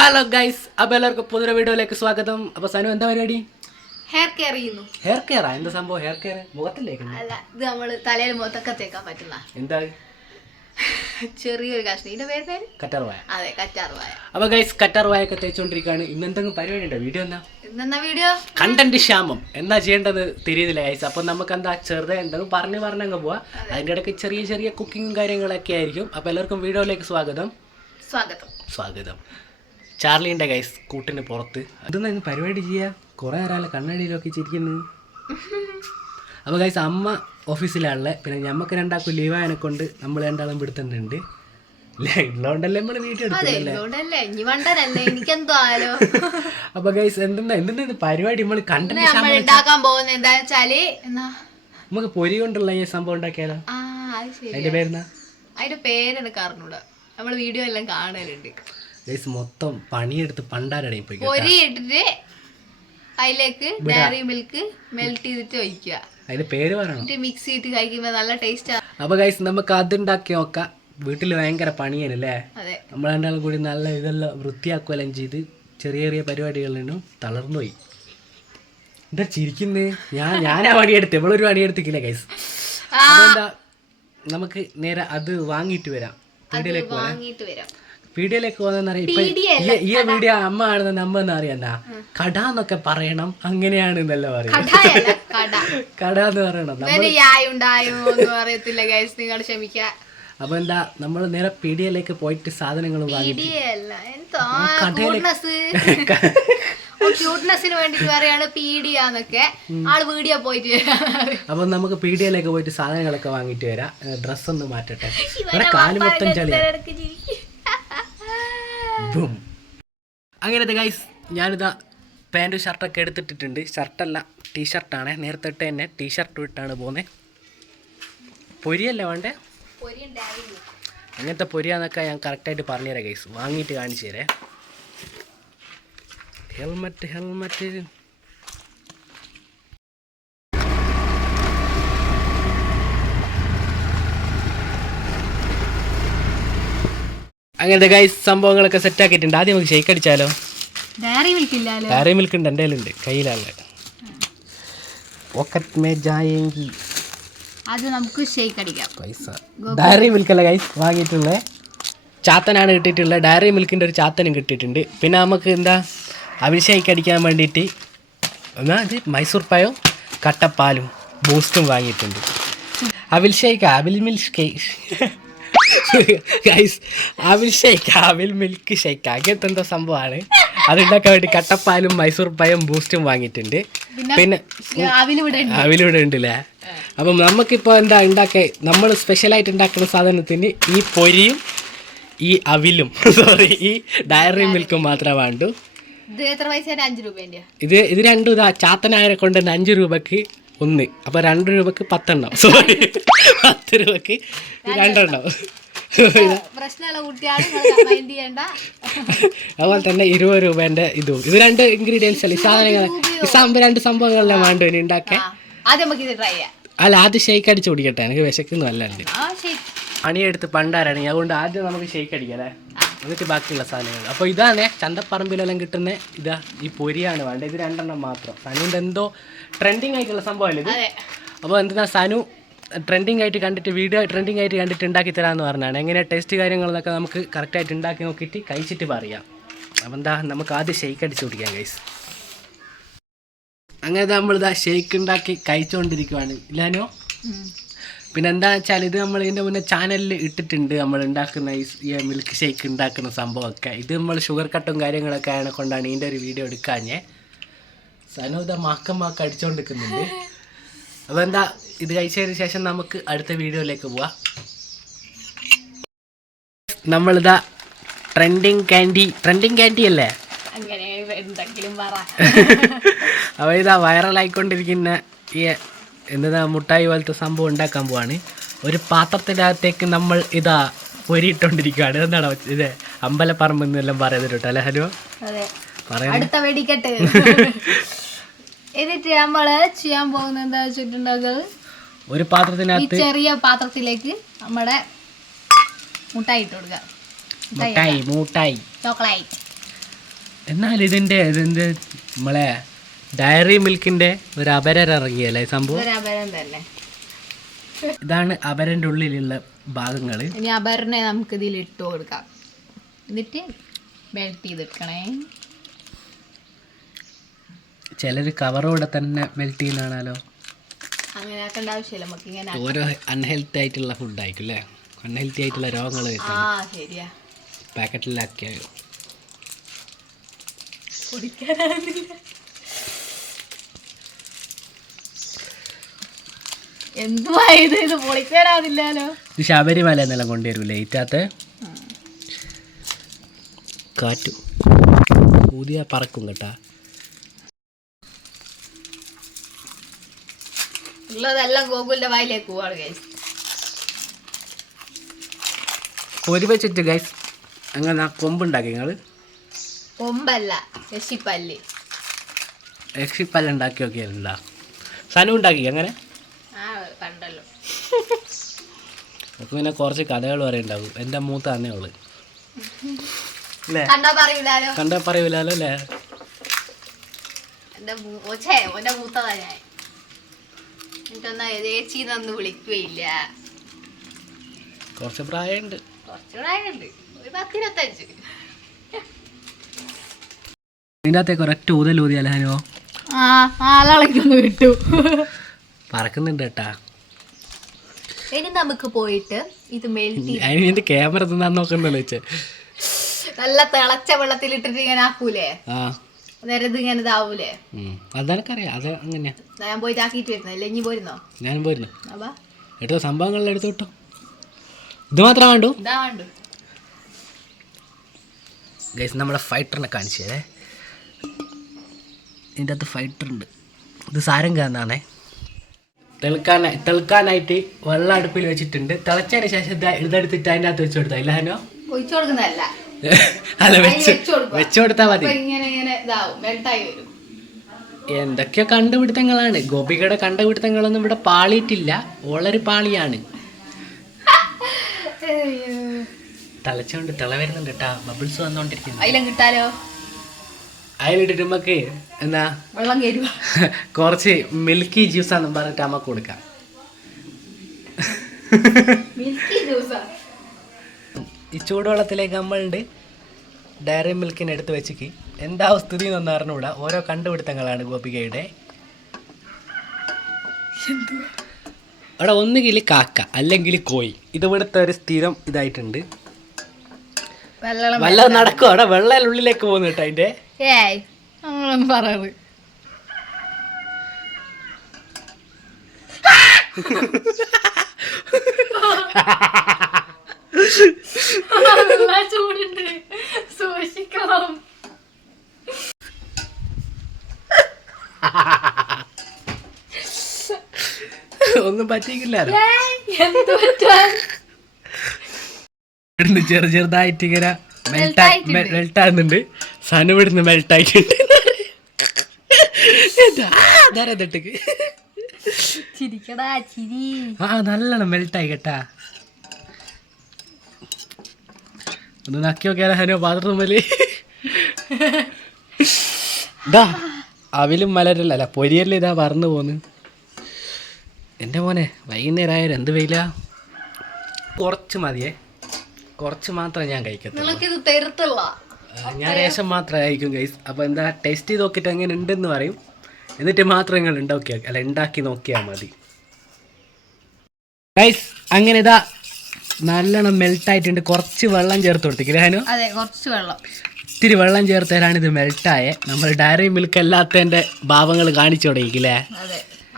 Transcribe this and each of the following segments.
Hello guys, അപ്പോൾ എല്ലാവർക്കും പുതിയ വീഡിയോയിലേക്ക് സ്വാഗതം. അപ്പോൾ സനു എന്താ പരിപാടി? ഹെയർ കെയർ ചെയ്യുന്നു. ഹെയർ കെയർ എന്താ സംഭവം? ഹെയർ കെയർ മുഖത്തിലേക്ക് അല്ല, ഇത് നമ്മള് തലയിൽ മുഖത്തൊക്കെ തേക്കാൻ പറ്റുന്ന എന്താ ചെറിയൊരു കഷ്ണം. ഇതിന്റെ പേര് കറ്റാർവായ. അതെ, കറ്റാർവായ. അപ്പോൾ ഗൈസ്, കറ്റാർവായൊക്കെ തേച്ചുകൊണ്ടിരിക്കുകയാണ്. ഇന്ന് എന്തെങ്കിലും പരിപാടി ഉണ്ടോ? വീഡിയോ എന്താ? ഇന്നെന്താ വീഡിയോ? കണ്ടന്റ് ക്ഷാമം എന്നാ ചെയ്യേണ്ടത് തിരിയുന്നില്ല ഗൈസ്. അപ്പോൾ നമുക്ക് എന്താ ചെറുതെ എന്തെങ്കിലും പറഞ്ഞങ്ങ് പോവാം. അതിൻ്റെ ഇടയ്ക്ക് ചെറിയ ചെറിയ കുക്കിങ്ങും കാര്യങ്ങളൊക്കെ ആയിരിക്കും. അപ്പോൾ എല്ലാവർക്കും വീഡിയോയിലേക്ക് സ്വാഗതം. സ്വാഗതം. ചാർലിൻ്റെ ഗൈസ് കൂട്ടിന് പുറത്ത് അതൊന്നും ഇന്ന് പരിപാടി ചെയ്യാം. കുറേ ഒരാളെ കണ്ണടിയിലൊക്കെ ചിരിക്കുന്നു. അപ്പോൾ ഗൈസ്, അമ്മ ഓഫീസിലാണല്ലേ, പിന്നെ ഞമ്മക്ക് രണ്ടാൾക്കും ലീവായതിനെ കൊണ്ട് നമ്മൾ രണ്ടാളും പിടുത്തുന്നുണ്ട്. ഉള്ളതുകൊണ്ടല്ലേ നമ്മൾ വീട്ടിൽ എടുത്തില്ലേ. അപ്പോൾ ഗൈസ്, എന്തെന്നാ പരിപാടി നമ്മൾ ഉണ്ടാക്കാൻ പോകുന്നത് എന്താ വെച്ചാല് നമുക്ക് പൊരി കൊണ്ടുള്ള ഈ സംഭവം ഉണ്ടാക്കിയാലോ? അതിന്റെ പേരെന്നാ? അതിന്റെ പേര് എനിക്ക് അറിഞ്ഞൂടാ. നമ്മള് വീഡിയോ എല്ലാം കാണലുണ്ട്. മൊത്തം പണിയെടുത്ത് പണ്ടാരടയും പോയി പൊരി ഇട്ടിട്ട് അതിലേക്ക് ഡയറി മിൽക്ക് മെൽറ്റ് ചെയ്തിട്ട് ഒഴിക്കുക. അതിന്റെ പേര് പറയണം. മിക്സ് ചെയ്തിട്ട് കഴിക്കുമ്പോ നല്ല ടേസ്റ്റ്. അപ്പൊ ഗൈസ്, നമുക്ക് അതുണ്ടാക്കി നോക്കാം. വീട്ടിൽ ഭയങ്കര പണിയാണല്ലേ. നമ്മൾ രണ്ടാളും കൂടി നല്ല ഇതെല്ലാം വൃത്തിയാക്കുവെല്ലാം ചെയ്ത് ചെറിയ ചെറിയ പരിപാടികളിലും തളർന്നുപോയി. എന്താ ചിരിക്കുന്നേ? ഞാനാ പണിയെടുത്ത്, ഇവളൊരു പണിയെടുത്തിക്കില്ല ഗൈസ്. അതെന്താ, നമുക്ക് നേരെ അത് വാങ്ങിയിട്ട് വരാം. വീഡിയോയിലേക്ക് പോകുന്നറിയാം. ഇപ്പൊ ഈ വീഡിയോ അമ്മ ആണെന്ന് അമ്മ എന്ന് അറിയണ്ട, കട എന്നൊക്കെ പറയണം. അങ്ങനെയാണ് എന്നല്ല പറയാ, കട എന്ന് പറയണം. അപ്പൊ എന്താ, നമ്മൾ നേരെ പീഡിയയിലേക്ക് പോയിട്ട് സാധനങ്ങൾ വാങ്ങിട്ട് അപ്പൊ നമുക്ക് പീഡിയയിലേക്ക് പോയിട്ട് സാധനങ്ങളൊക്കെ വാങ്ങിട്ട് വരാം. ഡ്രസ്സ് ഒന്ന് മാറ്റട്ടെ, കാല് മൊത്തം ചളിയാ. അങ്ങനത്തെ ഗൈസ്, ഞാനിതാ പാൻറ്റും ഷർട്ടൊക്കെ എടുത്തിട്ടിട്ടുണ്ട്. ഷർട്ടല്ല, ടീഷർട്ടാണ്. നേരത്തെ ഇട്ട് തന്നെ ടീഷർട്ട് ഇട്ടാണ് പോകുന്നത്. പൊരിയല്ലേ വേണ്ടേ? അങ്ങനത്തെ പൊരിയാന്നൊക്കെ ഞാൻ കറക്റ്റായിട്ട് പറഞ്ഞുതരാം ഗൈസ്. വാങ്ങിയിട്ട് കാണിച്ചു തരേ. ഹെൽമറ്റ് അങ്ങനത്തെ ഗൈസ് സംഭവങ്ങളൊക്കെ സെറ്റ് ആക്കിയിട്ടുണ്ട്. ആദ്യം നമുക്ക് ഷെയ്ക്ക് അടിച്ചാലോ? ഡയറി മിൽക്ക് ഉണ്ട്, എൻ്റെ കയ്യിലുണ്ട്, കയ്യിലാണ്. പോക്കറ്റ് മേ ജായെങ്കി അത് നമുക്ക് ഷെയ്ക്ക് അടിക്കാം. പൈസ ഡയറി മിൽക്കല്ല ഗൈസ് വാങ്ങിയിട്ടുള്ളത്, ചാത്തനാണ് കിട്ടിയിട്ടുള്ളത്. ഡയറി മിൽക്കിൻ്റെ ഒരു ചാത്തനും കിട്ടിയിട്ടുണ്ട്. പിന്നെ നമുക്ക് എന്താ അവിൽ ഷേക്ക് അടിക്കാൻ വേണ്ടിയിട്ട് അത് മൈസൂർ പായോ കട്ടപ്പാലും ബൂസ്റ്റും വാങ്ങിയിട്ടുണ്ട്. അവിൽ മിൽക്ക് ഗൈസ്, അവിൽ മിൽക്ക് ഷേക്ക് അങ്ങനത്തെ എന്തോ സംഭവമാണ്. അതുണ്ടാക്കാൻ വേണ്ടി കട്ടപ്പാലും മൈസൂർ പായും ബൂസ്റ്റും വാങ്ങിയിട്ടുണ്ട്. പിന്നെ അവിലിവിടെ ഉണ്ടല്ലേ. അപ്പം നമുക്കിപ്പോൾ എന്താ ഉണ്ടാക്കുക, നമ്മൾ സ്പെഷ്യലായിട്ട് ഉണ്ടാക്കുന്ന സാധനത്തിന് ഈ പൊരിയും ഈ അവിലും ഈ ഡയറി മിൽക്കും മാത്രമേ വേണ്ടൂ. ഇത് രണ്ടും ഇതാ ചാത്തനായരെ കൊണ്ട് തന്നെ 5 രൂപക്ക് ഒന്ന്, അപ്പോൾ 2 രൂപക്ക് 10 എണ്ണം. സോറി, 10 രൂപക്ക് 2 എണ്ണം. അതുപോലെ തന്നെ 20 രൂപേൻ്റെ ഇത് 2 ഇൻഗ്രീഡിയൻസ് അല്ല, ഈ സാധനങ്ങൾ ഈ 2 സംഭവങ്ങളെല്ലാം വേണ്ടു ഇനി ഉണ്ടാക്കാൻ. അല്ല, ആദ്യം ഷേക്ക് അടിച്ച് കുടിക്കട്ടെ, എനിക്ക് വിശക്കുന്നു. അല്ലാണ്ട് പണിയെടുത്ത് പണ്ടാരാണ്, അതുകൊണ്ട് ആദ്യം നമുക്ക് ഷേക്ക് അടിക്കാം, എന്നിട്ട് ബാക്കിയുള്ള സാധനങ്ങൾ. അപ്പോൾ ഇതാണ് ചന്തപ്പറമ്പിലെല്ലാം കിട്ടുന്ന ഇതാ ഈ പൊരിയാണ് വേണ്ടത്. ഇത് 2 എണ്ണം മാത്രം. സനുവിൻ്റെ എന്തോ ട്രെൻഡിങ് ആയിട്ടുള്ള സംഭവമല്ലേ ഇത്. അപ്പോൾ എന്താ സനു ട്രെൻഡിങ് ആയിട്ട് കണ്ടിട്ട് ഉണ്ടാക്കി തരാമെന്ന് പറഞ്ഞാണ്. എങ്ങനെ ടേസ്റ്റ് കാര്യങ്ങളെന്നൊക്കെ നമുക്ക് കറക്റ്റായിട്ട് ഉണ്ടാക്കി നോക്കിയിട്ട് കഴിച്ചിട്ട് പറയാം. അപ്പോൾ എന്താ, നമുക്ക് ആദ്യം ഷേക്ക് അടിച്ച് കുടിക്കാം ഗൈസ്. അങ്ങനെ നമ്മളിതാ ഷേക്ക് ഉണ്ടാക്കി കഴിച്ചുകൊണ്ടിരിക്കുവാണ് ഇല്ലാനോ. പിന്നെ എന്താണെന്ന് വെച്ചാൽ, ഇത് നമ്മൾ ഇതിൻ്റെ മുന്നേ ചാനലിൽ ഇട്ടിട്ടുണ്ട്, നമ്മൾ ഉണ്ടാക്കുന്ന ഈ മിൽക്ക് ഷേക്ക് ഉണ്ടാക്കുന്ന സംഭവമൊക്കെ. ഇത് നമ്മൾ ഷുഗർ കട്ടും കാര്യങ്ങളൊക്കെ ആയതിനെ കൊണ്ടാണ് ഇതിൻ്റെ ഒരു വീഡിയോ എടുക്കാഞ്ഞേ. സനു ഇതാ മാക്കം അടിച്ചുകൊണ്ടിരിക്കുന്നുണ്ട്. അപ്പോൾ എന്താ, ഇത് കഴിച്ചതിന് ശേഷം നമുക്ക് അടുത്ത വീഡിയോയിലേക്ക് പോവാം. നമ്മളിതാ ട്രെൻഡിങ് ക്യാൻഡി അല്ലേ, അപ്പോൾ ഇതാ വൈറലായിക്കൊണ്ടിരിക്കുന്ന ഈ എന്താ മുട്ടായി പോലത്തെ സംഭവം ഉണ്ടാക്കാൻ പോവാണ്. ഒരു പാത്രത്തിനകത്തേക്ക് നമ്മൾ ഇതാ പൊരിയിട്ടുകൊണ്ടിരിക്കുകയാണ്. എന്താണ് ഇത്, അമ്പലപ്പറമ്പ് എന്നെല്ലാം പറയുന്നത് കേട്ടോ അല്ലേ ഹലോ? എന്നിട്ട് നമ്മള് ചെയ്യാൻ പോകുന്നത് എന്താ വെച്ചിട്ടുണ്ടെങ്കിൽ, ഒരു പാത്രത്തിനകത്ത് ചെറിയ പാത്രത്തിലേക്ക് നമ്മുടെ മുട്ടായി ഇട്ട് കൊടുക്കുക. മുട്ടായി ചോക്ലേറ്റ് എന്നാൽ ഇതിൻ്റെ നമ്മളെ ഡയറി മിൽക്കിൻ്റെ ഒരു അപരൻ ഇറങ്ങിയല്ലേ ഈ സംഭവം. ഒരു അപരം തന്നെ. ഇതാണ് അപരൻ്റെ ഉള്ളിലുള്ള ഭാഗങ്ങൾ. ഇനി അപരനെ നമുക്ക് ഇതിൽ ഇട്ട് കൊടുക്കാം. എന്നിട്ട് മെൽറ്റ് ചെയ്തെടുക്കണേ. ചിലർ കവറോടെ തന്നെ മെൽറ്റ് ചെയ്യുന്നതാണല്ലോ. അങ്ങനെ ആക്കേണ്ട ആവശ്യമില്ല, നമുക്ക് ഇങ്ങനെ. ഓരോ അൺഹെൽത്തി ആയിട്ടുള്ള ഫുഡ് ആയിരിക്കും അല്ലേ, അൺഹെൽത്തി ആയിട്ടുള്ള രോഗങ്ങൾ ശരിയാ പാക്കറ്റിലാക്കിയാൽ. എന്തുവായത്, ഇത് പൊളിക്കാനാവില്ലല്ലോ. ഇത് ശബരിമല എന്നെല്ലാം കൊണ്ടുവരൂല്ലേ ഇറ്റാത്ത്. കാറ്റു പുതിയ പറക്കും കേട്ടാ. ഉള്ളതെല്ലാം ഗോകുലിന്റെ വായിലേക്ക് പോവാണ് ഗൈസ്. ഒരു വെച്ചിട്ട് ഗൈസ് അങ്ങനെ കൊമ്പുണ്ടാക്കി നിങ്ങൾ. കൊമ്പല്ല, രക്ഷിപ്പല്ല്. രക്ഷിപ്പല്ല ഉണ്ടാക്കി നോക്കിയാലുണ്ടാ. സനു ഉണ്ടാക്കി അങ്ങനെ കണ്ടല്ലോ. അപ്പൊ പിന്നെ കുറച്ച് കഥകൾ പറയണ്ടാവും. എൻ്റെ മൂത്ത അന്നേ ഉള്ളു അല്ലേ, കണ്ടാ പറയൂലോ. കണ്ടാ പറയൂലോ അല്ലേ. എന്റെ മൂത്തതാ ഞാൻ. എന്നിട്ടൊന്നാ ചേച്ചിന്നൊന്നും വിളിക്കുകയില്ല. കുറച്ച് പ്രായമുണ്ട്, കുറച്ച് പ്രായമുണ്ട്, ഒരു 10-25. ഇതിൻ്റെ അകത്തേക്ക് ഒരൊറ്റ ഊതലൂതിയാലോ ഹനോ. ആളൊന്ന് കിട്ടു. പറക്കുന്നുണ്ട് കേട്ടാ. ഇനി നമുക്ക് പോയിട്ട് ഇത് മെൽറ്റ്. അതിന് ക്യാമറ തിന്നാൻ നോക്കണ്ടല്ലോ വെച്ചേ. നല്ല തിളച്ച വെള്ളത്തിലിട്ടിട്ട് ഇങ്ങനെ ആക്കൂലേ, നേരത് ഇങ്ങനെ ഇതാവൂലേ. അതെനിക്കറിയാം, അത് അങ്ങനെയാ. ഞാൻ പോയിട്ട് ആക്കിയിട്ട് വരുന്നോ, ഇല്ല ഇനി പോരുന്നോ? ഞാനും പോരുന്നു. എടുത്തോ, സംഭവങ്ങളിൽ എടുത്തു കിട്ടോ. ഇത് മാത്രം വേണ്ടു. ഇതാ വേണ്ടു ഗൈസ്. നമ്മളെ ഫൈറ്ററിനെ കാണിച്ചേ. ഇതിൻ്റെ അകത്ത് ഫൈറ്റർ ഉണ്ട്. ഇത് സാരംഗാന്നാണേ. തിളക്കാനായിട്ട് വെള്ളം അടുപ്പിൽ വെച്ചിട്ടുണ്ട്. തിളച്ചതിന് ശേഷം ഇതെടുത്തിട്ട് അതിൻ്റെ അകത്ത് വെച്ച് കൊടുത്താ ഇല്ല ഹനോ. ഒഴിച്ചു കൊടുക്കുന്നതല്ല, അല്ല വെച്ചു കൊടുത്താൽ മതി. എന്തൊക്കെയോ കണ്ടുപിടുത്തങ്ങളാണ്. ഗോപികയുടെ കണ്ടുപിടുത്തങ്ങളൊന്നും ഇവിടെ പാളിയിട്ടില്ല, വളരെ പാളിയാണ്. തിളച്ചോണ്ട് തിള വരുന്നുണ്ട് കേട്ടാ, ബബിൾസ് വന്നോണ്ടിരിക്കുന്നു. അതിലും കിട്ടാലോ. അതിലിട്ടിട്ട് നമുക്ക് എന്താ വെള്ളം കയറുക, കുറച്ച് മിൽക്കി ജ്യൂസാന്ന് പറഞ്ഞിട്ട് അമ്മക്ക് കൊടുക്കാം. ഈ ചൂടുവെള്ളത്തിലേക്ക് നമ്മളുണ്ട് ഡയറി മിൽക്കിന് എടുത്ത് വെച്ചിക്ക്. എന്താ സ്ഥിതി എന്നൊന്നും അറിഞ്ഞുകൂടാ. ഓരോ കണ്ടുപിടുത്തങ്ങളാണ് ഗോപികയുടെ. അവിടെ ഒന്നുകിൽ കാക്ക അല്ലെങ്കിൽ കോഴി. ഇതിവിടുത്തെ ഒരു സ്ഥിരം ഇതായിട്ടുണ്ട്. വെള്ളം നടക്കും അവിടെ, വെള്ളം ഉള്ളിലേക്ക് പോകുന്നു കേട്ടോ അതിന്റെ. അങ്ങനൊന്നും പറയത്. ചൂടുണ്ട്, സൂക്ഷിക്കണം. ഒന്നും പറ്റിക്കില്ല. ചെറുതായിട്ട് ഇങ്ങനെ മെൽട്ടാകുന്നുണ്ട്. സനു ഇവിടുന്ന് മെൽട്ടായിട്ടുണ്ട്. നല്ലോണം മെൽട്ടായി കേട്ടാ. ഒന്ന് നക്കി നോക്കിയാലോ ഹനോ പാത്രമല്ലേ. ഇതാ അവിലും മലരല്ല, അല്ല പൊരിയല്ലേ ഇതാ പറന്നു പോന്ന്. എൻ്റെ മോനെ വൈകുന്നേരം ആയാലും എന്ത് വെയില. കുറച്ച് മതിയേ, കുറച്ച് മാത്രമേ ഞാൻ കഴിക്കത്തുള്ളൂ. ഞാൻ രേഷം മാത്രമേ കഴിക്കും ഗൈസ്. അപ്പോൾ എന്താ ടേസ്റ്റ് ചെയ്ത് നോക്കിയിട്ട് അങ്ങനെ ഉണ്ടെന്ന് പറയും, എന്നിട്ട് മാത്രം നിങ്ങൾ ഉണ്ടാക്കി നോക്കിയാൽ മതി ഗൈസ്. അങ്ങനെ ഇതാ നല്ലോണം മെൽട്ടായിട്ടുണ്ട്. കുറച്ച് വെള്ളം ചേർത്ത് കൊടുത്തില്ലേ ഹനു? അതെ, കുറച്ച് വെള്ളം, ഇത്തിരി വെള്ളം ചേർത്തരാണ് ഇത് മെൽട്ടായേ. നമ്മൾ ഡയറി മിൽക്ക് അല്ലാത്തതിൻ്റെ ഭാവങ്ങൾ കാണിച്ചു തുടങ്ങിക്കില്ലേ.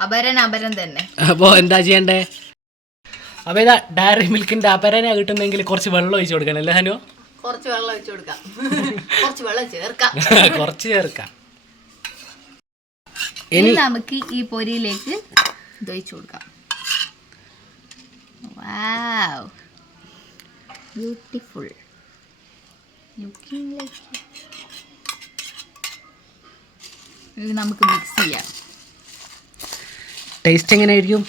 അപരൻ തന്നെ. അപ്പോൾ എന്താ ചെയ്യണ്ടേ? അപ്പോൾ ഇതാ ഡയറി മിൽക്കിൻ്റെ അപരനെ കിട്ടുന്നെങ്കിൽ കുറച്ച് വെള്ളം ഒഴിച്ചു കൊടുക്കണം അല്ലേ ഹനു? കുറച്ച് വെള്ളം ഒഴിച്ചു കൊടുക്കാം, കുറച്ച് വെള്ളം ചേർക്കാം, കുറച്ച് ചേർക്കാം. ഇനി നമുക്ക് ഈ പൊരിയിലേക്ക് ഒഴിച്ചു കൊടുക്കാം. വാവ്, ബ്യൂട്ടിഫുൾ ലുക്കിംഗ് ലൈക്ക്. ഇത് നമുക്ക് മിക്സ് ചെയ്യാം. ടേസ്റ്റ് എങ്ങനെയായിരിക്കും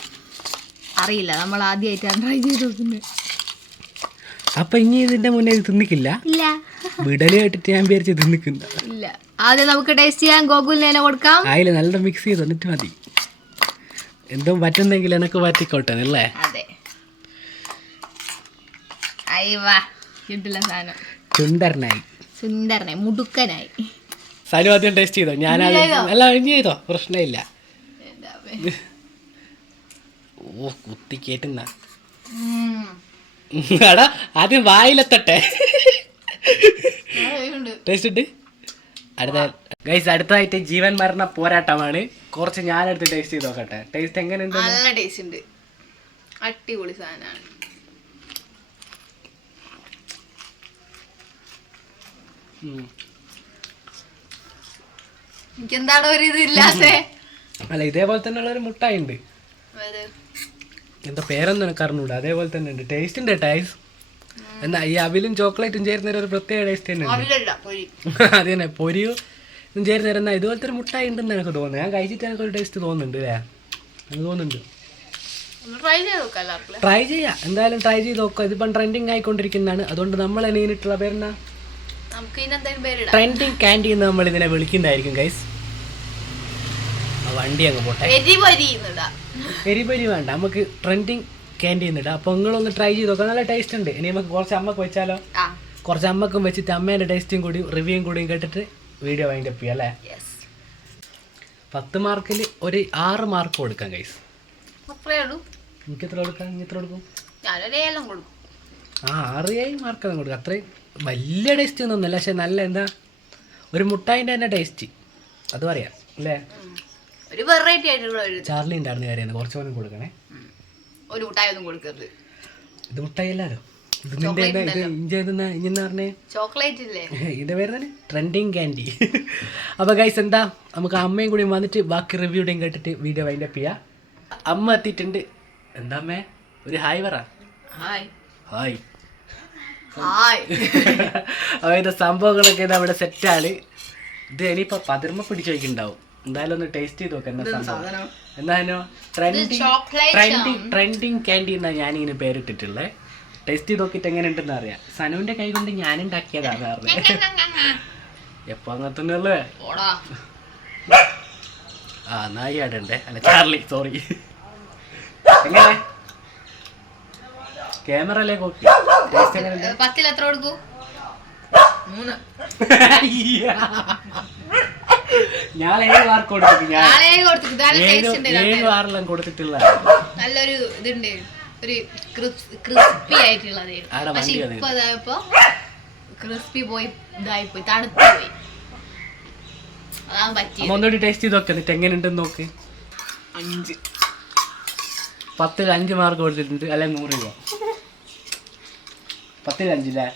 അറിയില്ല, നമ്മൾ ആദ്യമായിട്ടാണ് ട്രൈ ചെയ്ത് നോക്കുന്നത്. അപ്പൊ ഇനി ഇതിന്റെ മുന്നേ ഇത് തിന്നിക്കില്ല? ഇല്ല. വിടല് കേട്ടിട്ട് ഞാൻ വിചാരിച്ച് ഇത് നിൽക്കുന്ന ഇല്ല. ആദ്യം നമുക്ക് ടേസ്റ്റ് ചെയ്യാൻ ഗോകുലിനെ കൊടുക്കാം. അതിൽ നല്ല മിക്സ് ചെയ്ത് എന്നിട്ട് മതി. എന്തോ പറ്റുന്നെങ്കിൽ എനക്ക് പറ്റിക്കോട്ടെ അല്ലേ? അതെ. അയ്യവാ കിട്ടില്ല സാധനം. സുന്ദരനായി മുടുക്കനായി. സനു ആദ്യം ടേസ്റ്റ് ചെയ്തോ? ഞാനത് അല്ല ഇനി ചെയ്തോ, പ്രശ്നമില്ല. ഓ കുത്തി കേട്ടുന്ന എടാ ആദ്യം വായിലെത്തട്ടെ. ടേസ്റ്റ് ഉണ്ട്. അടുത്തതായിട്ട് ജീവൻ മരണ പോരാട്ടമാണ്. കുറച്ച് ഞാനെടുത്ത് ടേസ്റ്റ് ചെയ്ത് നോക്കട്ടെ. ടേസ്റ്റ് എങ്ങനെയുണ്ട്? നല്ല ടേസ്റ്റ് ഉണ്ട്. അടിപൊളി സാധനമാണ്. എനിക്കെന്താണോ ഒരു ഇതില്ലാത്ത. അല്ല ഇതേപോലെ തന്നെ ഉള്ള ഒരു മുട്ടായി ഉണ്ട്. എന്താ പേരൊന്നും എനിക്ക് അറിഞ്ഞൂടാ. അതേപോലെ തന്നെ ഉണ്ട്. ടേസ്റ്റ് ഉണ്ട്. ടേസ്റ്റ് എന്നാ ഈ അവിലും ചോക്ലേറ്റും ചേരുന്ന ഒരു പ്രത്യേക ടേസ്റ്റ് തന്നെ ഉണ്ട്. അത് തന്നെ പൊരിയും ചേർന്ന് തരുന്ന ഇതുപോലത്തെ ഒരു മുട്ടായി ഉണ്ടെന്ന് എനിക്ക് തോന്നുന്നു. ഞാൻ കഴിച്ചിട്ട് എനിക്കൊരു ടേസ്റ്റ് തോന്നുന്നുണ്ട് അല്ലേ? എനിക്ക് തോന്നുന്നുണ്ട്. ട്രൈ ചെയ്യാം, എന്തായാലും ട്രൈ ചെയ്ത് നോക്കാം. ഇതിപ്പം ട്രെൻഡിങ് ആയിക്കൊണ്ടിരിക്കുന്നതാണ്. അതുകൊണ്ട് നമ്മൾ ഇതിനിട്ടുള്ള പേരെന്നാ ട്രെൻഡിങ് ക്യാൻഡി എന്ന് നമ്മൾ ഇതിനെ വിളിക്കുന്നതായിരിക്കും ഗൈസ്. വണ്ടി അങ്ങ് പോട്ടെ. എരിപരി വേണ്ട, നമുക്ക് ട്രെൻഡിങ് ക്യാൻഡി എന്നിടാം. അപ്പോൾ നിങ്ങളൊന്ന് ട്രൈ ചെയ്ത് നോക്കാം. നല്ല ടേസ്റ്റ് ഉണ്ട്. ഇനി നമുക്ക് കുറച്ച് അമ്മക്ക് വെച്ചാലോ? കുറച്ച് അമ്മക്കും വെച്ചിട്ട് അമ്മേൻ്റെ ടേസ്റ്റും കൂടി റിവ്യൂയും കൂടിയും കേട്ടിട്ട് വീഡിയോ വൈൻഡപ്പ് ചെയ്യാം അല്ലേ? 10 മാർക്കിൽ ഒരു 6 മാർക്ക് കൊടുക്കാം ഗൈസ്. എനിക്ക് എത്ര കൊടുക്കാം? ഇനി എത്ര കൊടുക്കും? 6-7 മാർക്കെല്ലാം കൊടുക്കാം. അത്രയും വലിയ ടേസ്റ്റ് ഒന്നുമല്ല, പക്ഷെ നല്ല എന്താ ഒരു മുട്ടായിൻ്റെ തന്നെ ടേസ്റ്റ് അത് പറയാം അല്ലേ? ഒരു വെറൈറ്റി ആയിട്ടുള്ള ചാർലി ഉണ്ടായിരുന്ന കാര്യം കുറച്ച് പോലും കൊടുക്കണേ. ഒരു മുട്ടായി ഒന്നും കൊടുക്കരുത്. ഇത് മുട്ടായി അല്ലല്ലോ. ഇതിന്റെ പേര് തന്നെ ട്രെൻഡിങ് ക്യാൻഡി. അപ്പോൾ ഗൈസ് എന്താ നമുക്ക് അമ്മയും കൂടി വന്നിട്ട് ബാക്കി റിവ്യൂടെയും കേട്ടിട്ട് വീഡിയോ വൈൻഡപ്പ് ചെയ്യാം. അമ്മ എത്തിയിട്ടുണ്ട്. എന്താ അമ്മേ ഒരു ഹായ് പറ. ഹായ്. അപ്പോൾ ഇത് സംഭവങ്ങളൊക്കെ ഇത് അവിടെ സെറ്റാണ്. ഇത് ഇനിയിപ്പോൾ പതിർമ പിടിച്ച് വയ്ക്കുന്നുണ്ടാവും. എന്തായാലും ഒന്ന് ടേസ്റ്റ് ചെയ്ത് നോക്കാം എന്താ സംഭവം. എന്തായാലും ട്രെൻഡിങ് ക്യാൻഡി എന്നാണ് ഞാനിങ്ങനെ പേരിട്ടിട്ടുള്ളത്. ടേസ്റ്റ് ചെയ്ത് നോക്കിയിട്ട് എങ്ങനെ ഉണ്ടെന്ന് അറിയാം. സനുവിന്റെ കൈ കൊണ്ട് ഞാനുണ്ടാക്കിയതാണ് എപ്പോ അങ്ങനെ തന്നെയല്ലേ? ആ നായി ആടണ്ടേ? അല്ല ചാർലി, സോറി. എങ്ങനെ ക്യാമറയിലേക്ക് നോക്കി ടേസ്റ്റ് എങ്ങനെ? 10 എത്ര കൊടുക്കൂ? 3. ഞാൻ 7 മാർക്ക് കൊടുത്തിട്ട് ഞാൻ 7 മാറെല്ലാം കൊടുത്തിട്ടുള്ള നല്ലൊരു ഇതുണ്ട്. ഒരു ക്രിസ്പി ആയിട്ടുള്ളത്. പക്ഷെ ഇപ്പൊ ഇതായപ്പോ ക്രിസ്പി പോയി ഇതായിപ്പോയി, തണുത്തു പോയി. അതാണ് പറ്റിയത്. ഒന്നുകൂടി ടേസ്റ്റ് ചെയ്ത് നോക്കാം എന്നിട്ട് എങ്ങനെ ഉണ്ടെന്ന് നോക്ക്. 5 10ൽ 5 മാർക്ക് കൊടുത്തിട്ടുണ്ട്. അല്ലെ 100 രൂപ. 10ൽ 5 അല്ലേ?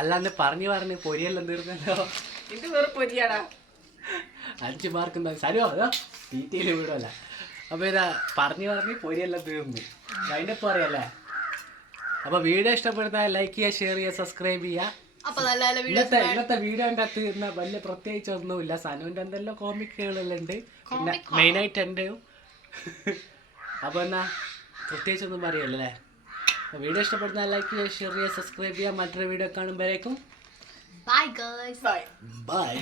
അല്ലാണ്ട് പറഞ്ഞു പൊരിയെല്ലാം തീർന്നല്ലോ. ഇത് വേറെ പൊരിയാടാ. 5 മാർക്ക് എന്താ സരിയോ? അതോ തീറ്റയിൽ വീടല്ല. അപ്പോൾ ഇതാ പറഞ്ഞു പൊരിയെല്ലാം തീർന്നു. അതിൻ്റെ ഇപ്പോൾ അറിയാല്ലേ? അപ്പോൾ വീഡിയോ ഇഷ്ടപ്പെടുത്താൽ ലൈക്ക് ചെയ്യുക, ഷെയർ ചെയ്യുക, സബ്സ്ക്രൈബ് ചെയ്യുക. ഇന്നത്തെ വീഡിയോൻ്റെ അകത്ത് ഇരുന്ന വലിയ പ്രത്യേകിച്ച് ഒന്നുമില്ല. സനുവിൻ്റെ എന്തെല്ലാം കോമിക്കുകളെല്ലാം ഉണ്ട്. പിന്നെ മെയിനായിട്ട് എൻ്റെയും. അപ്പോൾ എന്നാ പ്രത്യേകിച്ചൊന്നും പറയല്ലേ? വീഡിയോ ഇഷ്ടപ്പെടുന്ന ലൈക്ക് ചെയ്യുക, ഷെയർ ചെയ്യുക, സബ്സ്ക്രൈബ് ചെയ്യുക. മറ്റൊരു വീഡിയോ കാണുമ്പോഴേക്കും ബൈ.